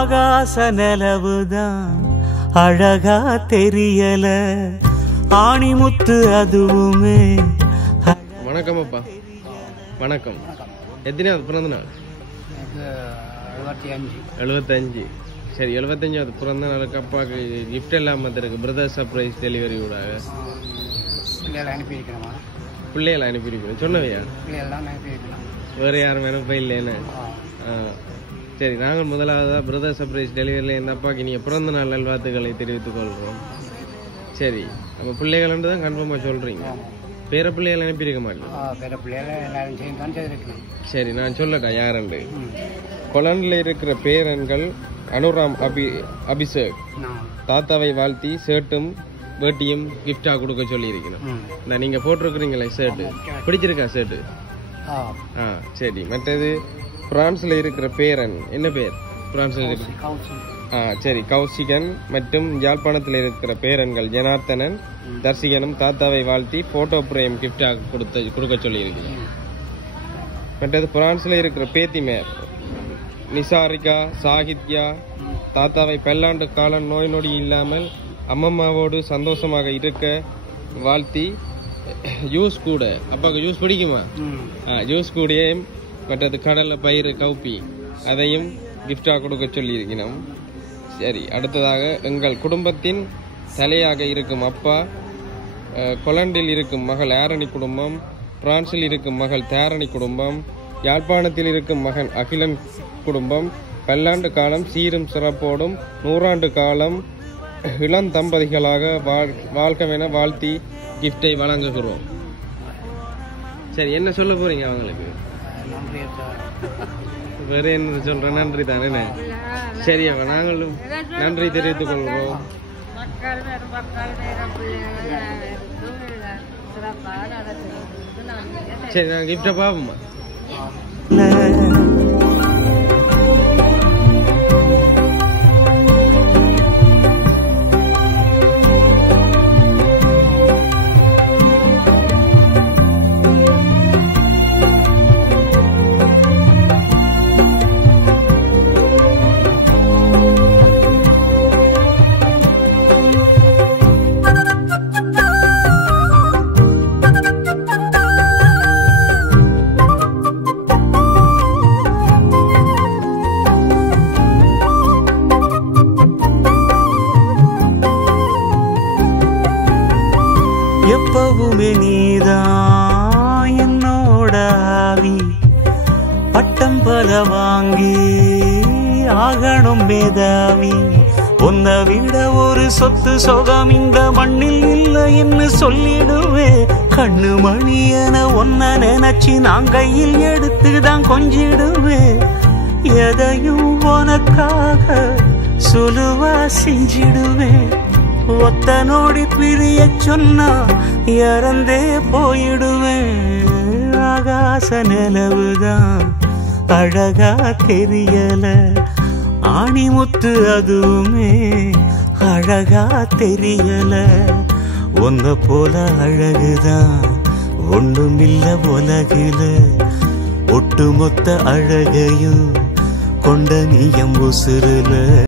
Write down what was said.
ஆகாச நிலவுதான் அழகா தெரியல ஆணிமுத்து அதுவுமே. வணக்கம் அப்பா. வணக்கம். எத்தனையாவது பிறந்த நாள்? 75. சரி, 75வது பிறந்த நாளுக்கு அப்பாவுக்கு கிஃப்ட் எல்லாம் வந்துருக்கு. பிரதர் சர்ப்ரைஸ் டெலிவரி கூட பிள்ளைகளை அனுப்பியிருக்கிறேன் சொன்னவையா? வேறு யாரும் அனுப்ப இல்லைன்னு. சரி, நாங்கள் முதலாவதாக பிரதர் சர்ப்ரைஸ் டெலிவரியில் இந்த அப்பாவுக்கு நீங்கள் பிறந்த நாள் நல்வாழ்த்துக்களை தெரிவித்துக் கொள்கிறோம். சரி, நம்ம பிள்ளைகள் தான் கன்ஃபார்மாக சொல்கிறீங்க. பேர பிள்ளைகள் அனுப்பியிருக்க மாட்டேன். சரி, நான் சொல்லட்டா யாருண்டு. கொலண்டில் இருக்கிற பேரன்கள் அனுராம் அபிஷேக் தாத்தாவை வாழ்த்தி ஷர்ட்டும் வேட்டியும் கிஃப்டா கொடுக்க சொல்லி இருக்கணும். நீங்க போட்டிருக்கிறீங்களே ஷர்ட், பிடிச்சிருக்கா ஷர்ட்? சரி. மற்றது பிரான்ஸ்ல இருக்கிற பேரன் என்ன பேர்? பிரான்ஸ்ல இருக்கிற சரி, கௌசிகன் மற்றும் யாழ்ப்பாணத்தில் இருக்கிற பேரன்கள் ஜனார்த்தனன் தர்சிகனும் தாத்தாவை வாழ்த்தி போட்டோ பிரேம் கிஃப்டா கொடுக்க சொல்லி இருக்கீங்க. மற்றது பிரான்ஸ்ல இருக்கிற பேத்திமேர் நிசாரிகா சாகித்யா தாத்தாவை பல்லாண்டு காலம் நோய் நொடி இல்லாமல் அம்மம்மாவோடு சந்தோஷமாக இருக்க வாழ்த்தி ஜூஸ் கூட, அப்பாவுக்கு ஜூஸ் பிடிக்குமா? ஜூஸ் கூடயும் மற்றது கடலை பயிறு கவுப்பி அதையும் கிஃப்டா கொடுக்க சொல்லி இருக்கணும். சரி, அடுத்ததாக எங்கள் குடும்பத்தின் தலையாக இருக்கும் அப்பா, கொலண்டில் இருக்கும் மகள் ஆரணி குடும்பம், பிரான்சில் இருக்கும் மகள் தாரணி குடும்பம், யாழ்ப்பாணத்தில் இருக்கும் மகன் அகிலன் குடும்பம் பல்லாண்டு காலம் சீரும் சிறப்போடும் 100 ஆண்டு காலம் இளம் தம்பதிகளாக வாழ்க்கை வாழ்த்தி கிஃப்டை வழங்குகிறோம். சரி, என்ன சொல்ல போறீங்க அவங்களுக்கு? வேற என்ன சொல்றேன்? நன்றி தானே. சரி, நாங்களும் நன்றி தெரிவித்துக் கொள்கிறோம். சரி, நான் கிஃப்டை பாப்போமா? எப்பவுமே நீதான் என்னோட ஆவி, பட்டம் பல வாங்கி ஆகணும் மேதாவி. உன்னை விட ஒரு சொத்து சொகம் இந்த மண்ணில் இல்லை என்று சொல்லிடுவேன். கண்ணு மணியன ஒன்ன நினைச்சு நான் கையில் எடுத்துதான் கொஞ்சிடுவேன். எதையும் உனக்காக சுலுவா செஞ்சிடுவேன். ஒத்த நோடி பிரிய சொன்னா இறந்தே போயிடுவேன். ஆகாச நிலவுதான் அழகா தெரியல ஆணிமுத்து அதுவுமே அழகா தெரியல. ஒன்ன போல அழகுதான் ஒண்ணுமில்ல உலகில. ஒட்டுமொத்த அழகையும் கொண்ட நீயம் உசுருல.